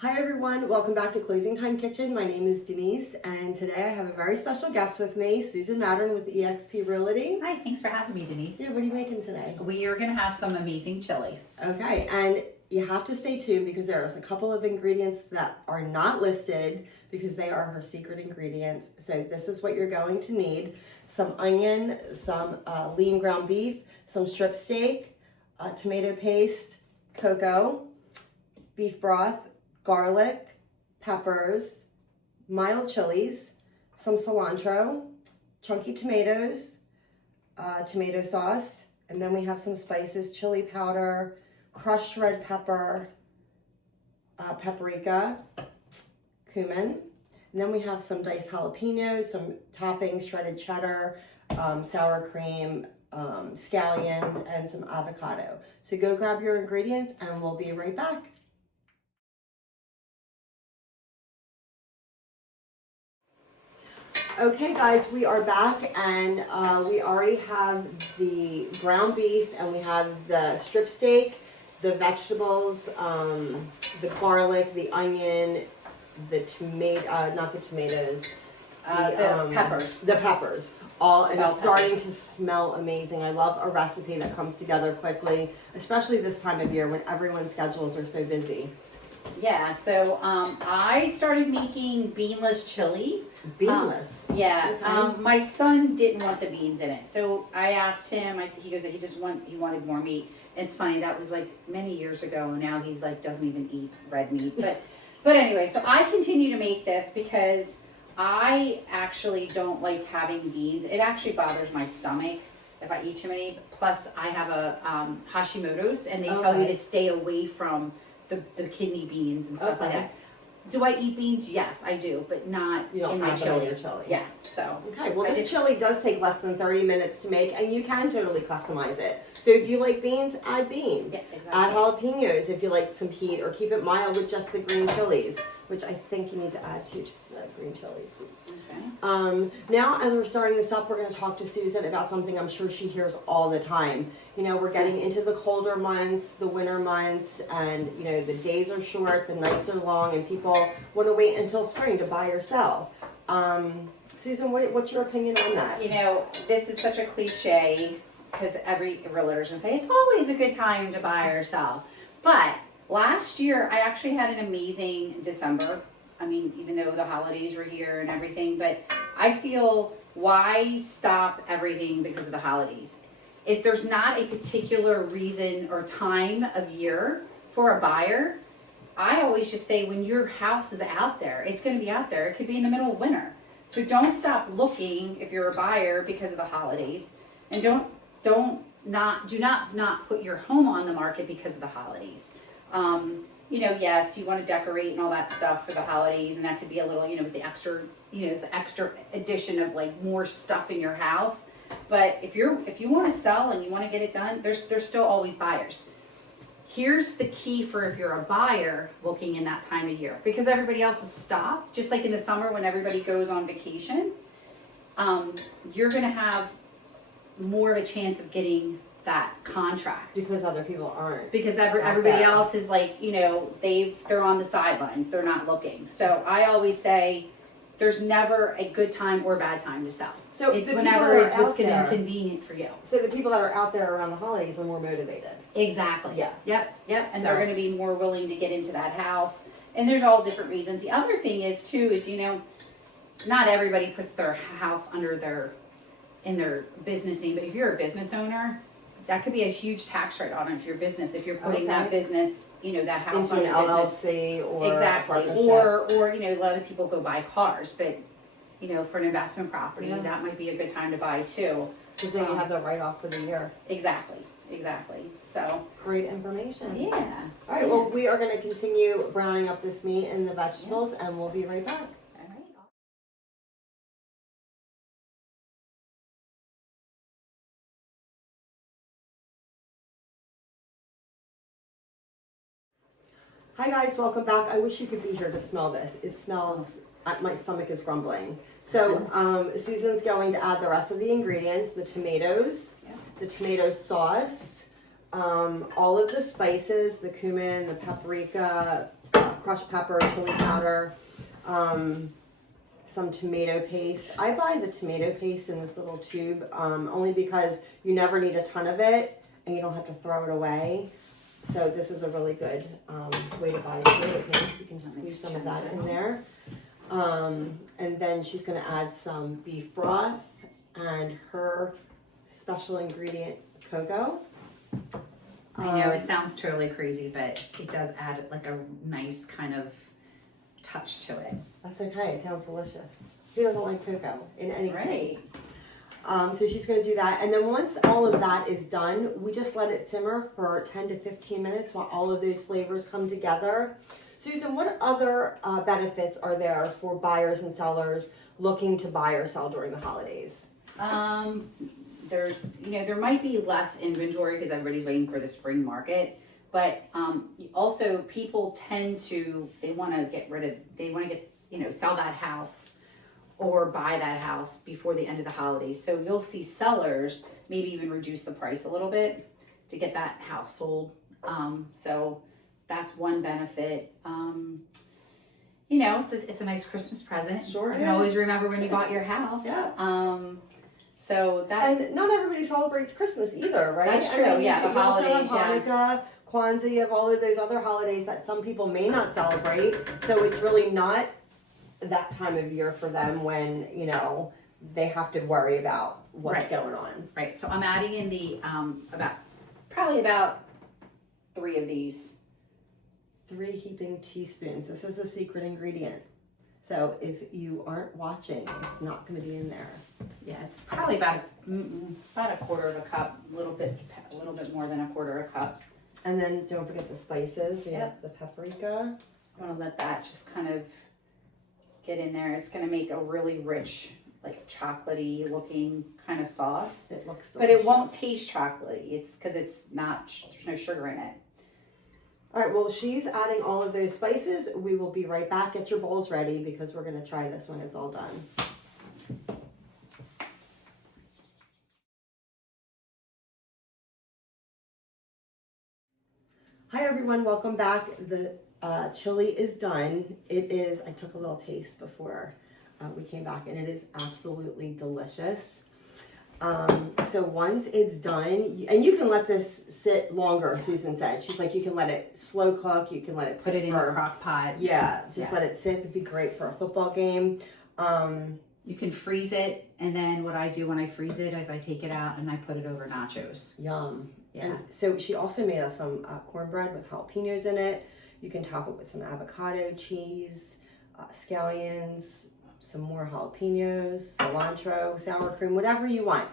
Hi everyone, welcome back to Closing Time Kitchen. My name is Denise and today I have a very special guest with me, Susan Mattern with eXp Realty. Hi, thanks for having me, Denise. Yeah, what are you making today? We are going to have some amazing chili. Okay, and you have to stay tuned because there's a couple of ingredients that are not listed because they are her secret ingredients. So this is what you're going to need. Some onion, some lean ground beef, some strip steak, tomato paste, cocoa, beef broth, garlic, peppers, mild chilies, some cilantro, chunky tomatoes, tomato sauce, and then we have some spices, chili powder, crushed red pepper, paprika, cumin, and then we have some diced jalapeños, some toppings, shredded cheddar, sour cream, scallions, and some avocado. So go grab your ingredients and we'll be right back. Okay guys, we are back and we already have the ground beef and we have the strip steak, the vegetables, the garlic, the onion, the tomato, not the tomatoes, The peppers. The peppers. All and Bell it's starting peppers. to smell amazing. I love a recipe that comes together quickly, especially this time of year when everyone's schedules are so busy. Yeah, so I started making beanless chili. Beanless. Yeah, Okay. my son didn't want the beans in it, so I asked him. He goes, he wanted more meat. And it's funny, that was like many years ago, and now he's like doesn't even eat red meat. But anyway, so I continue to make this because I actually don't like having beans. It actually bothers my stomach if I eat too many. Plus, I have a Hashimoto's, and they tell you Okay. to stay away from the kidney beans and stuff like Okay. that. Do I eat beans? Yes, I do, but not You don't in my have them in chili. your chili. Yeah, so. Okay, well I this just- chili does take less than 30 minutes to make and you can totally customize it. So if you like beans, add beans. Yeah, exactly. Add jalapenos if you like some heat or keep it mild with just the green chilies, which I think you need to add two green chilies. Okay. Now as we're starting this up, we're going to talk to Susan about something I'm sure she hears all the time. You know, we're getting into the colder months, the winter months, and you know, the days are short, the nights are long, and people want to wait until spring to buy or sell. Susan, what's your opinion on that? You know, this is such a cliche because every realtor is going to say it's always a good time to buy or sell. But last year, I actually had an amazing December. I mean, even though the holidays were here and everything, but I feel why stop everything because of the holidays? If there's not a particular reason or time of year for a buyer, I always just say when your house is out there, it's going to be out there. It could be in the middle of winter. So don't stop looking if you're a buyer because of the holidays, and do not put your home on the market because of the holidays. You know, yes, you want to decorate and all that stuff for the holidays, and that could be a little, you know, with the extra, you know, this extra addition of like more stuff in your house. But if you want to sell and you want to get it done, there's still always buyers. Here's the key for if you're a buyer looking in that time of year, because everybody else has stopped, just like in the summer when everybody goes on vacation, you're going to have more of a chance of getting that contract. Because other people aren't. Because everybody else is like, you know, they're on the sidelines, they're not looking. So I always say there's never a good time or bad time to sell. So It's the whenever people it's that are what's out going to there- be convenient for you. So the people that are out there around the holidays are more motivated. Exactly. Yeah. Yep. And So- they're going to be more willing to get into that house. And there's all different reasons. The other thing is too, is, you know, not everybody puts their house in their business name, but if you're a business owner, that could be a huge tax write on your business if you're putting that Okay. business, you know, that house Into on an your business. LLC or a Exactly. partnership. Or you know, a lot of people go buy cars, but you know, for an investment property, Yeah. that might be a good time to buy too. Because then you have the write-off for the year. Exactly. So Great information. yeah. All right, well, we are going to continue browning up this meat and the vegetables, and we'll be right back. All right. Hi guys, welcome back. I wish you could be here to smell this. It smells, my stomach is grumbling. So Susan's going to add the rest of the ingredients, the tomatoes, Yeah. the tomato sauce, all of the spices, the cumin, the paprika, crushed pepper, chili powder, some tomato paste. I buy the tomato paste in this little tube only because you never need a ton of it and you don't have to throw it away. So this is a really good way to buy tomato paste. You can just squeeze some of that in there. And then she's going to add some beef broth and her special ingredient, cocoa. I know it sounds totally crazy, but it does add like a nice kind of touch to it. That's okay. It sounds delicious. Who doesn't like cocoa in anything? Right. So she's going to do that. And then once all of that is done, we just let it simmer for 10 to 15 minutes while all of those flavors come together. Susan, what other benefits are there for buyers and sellers looking to buy or sell during the holidays? There's, there might be less inventory because everybody's waiting for the spring market, but also people tend to, they want to sell that house or buy that house before the end of the holidays. So you'll see sellers maybe even reduce the price a little bit to get that house sold. So that's one benefit. It's a nice Christmas present. Sure. You can always remember when you bought your house. Yeah. So that's, and not everybody celebrates Christmas either, right? That's true. The holidays, Hanukkah, Kwanzaa, you have all of those other holidays that some people may not celebrate. So it's really not that time of year for them when, they have to worry about what's going on. Right. So I'm adding in the probably about 3 of these. 3 heaping teaspoons. This is a secret ingredient. So if you aren't watching, it's not going to be in there. Yeah, it's probably about a quarter of a cup, a little bit more than a quarter of a cup. And then don't forget the spices. We have the paprika. I'm going to let that just kind of get in there. It's going to make a really rich, like chocolatey looking kind of sauce. It looks delicious. But it won't taste chocolatey. It's because it's not, there's no sugar in it. All right, well, she's adding all of those spices. We will be right back. Get your bowls ready because we're going to try this when it's all done. Hi, everyone. Welcome back. The chili is done. I took a little taste before we came back, and it is absolutely delicious. So once it's done, and you can let this sit longer, Susan said. She's like, you can let it slow cook, you can let it put it in a crock pot. Yeah, let it sit. It'd be great for a football game. You can freeze it, and then what I do when I freeze it is I take it out and I put it over nachos. Yum. Yeah. And so she also made us some cornbread with jalapenos in it. You can top it with some avocado cheese, scallions, some more jalapenos, cilantro, sour cream, whatever you want,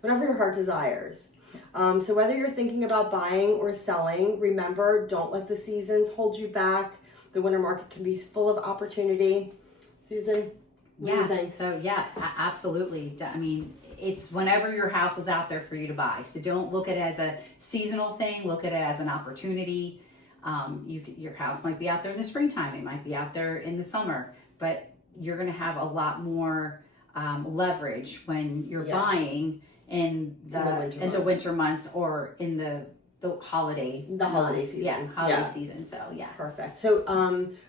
whatever your heart desires. So whether you're thinking about buying or selling, remember, don't let the seasons hold you back. The winter market can be full of opportunity. Susan, what do you think? So absolutely. I mean, it's whenever your house is out there for you to buy. So don't look at it as a seasonal thing. Look at it as an opportunity. Your house might be out there in the springtime. It might be out there in the summer, but you're going to have a lot more leverage when you're buying in the winter months or in the holiday season. Yeah, holiday season. So perfect. So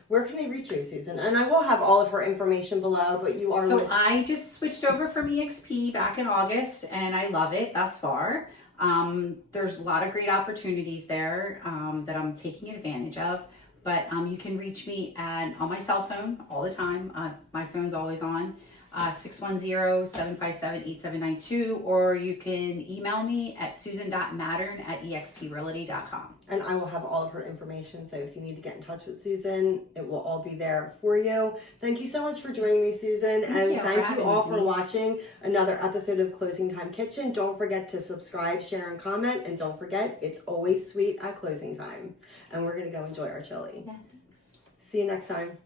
where can they reach you, Susan? And I will have all of her information below, but you are I just switched over from EXP back in August, and I love it thus far. There's a lot of great opportunities there that I'm taking advantage of. But you can reach me on my cell phone all the time. My phone's always on, 610-757-8792, or you can email me at susan.mattern@exprealty.com. And I will have all of her information, so if you need to get in touch with Susan, it will all be there for you. Thank you so much for joining me, Susan, and thank you all for watching another episode of Closing Time Kitchen. Don't forget to subscribe, share, and comment, and don't forget, it's always sweet at closing time. And we're going to go enjoy our chili. Yeah. See you next time.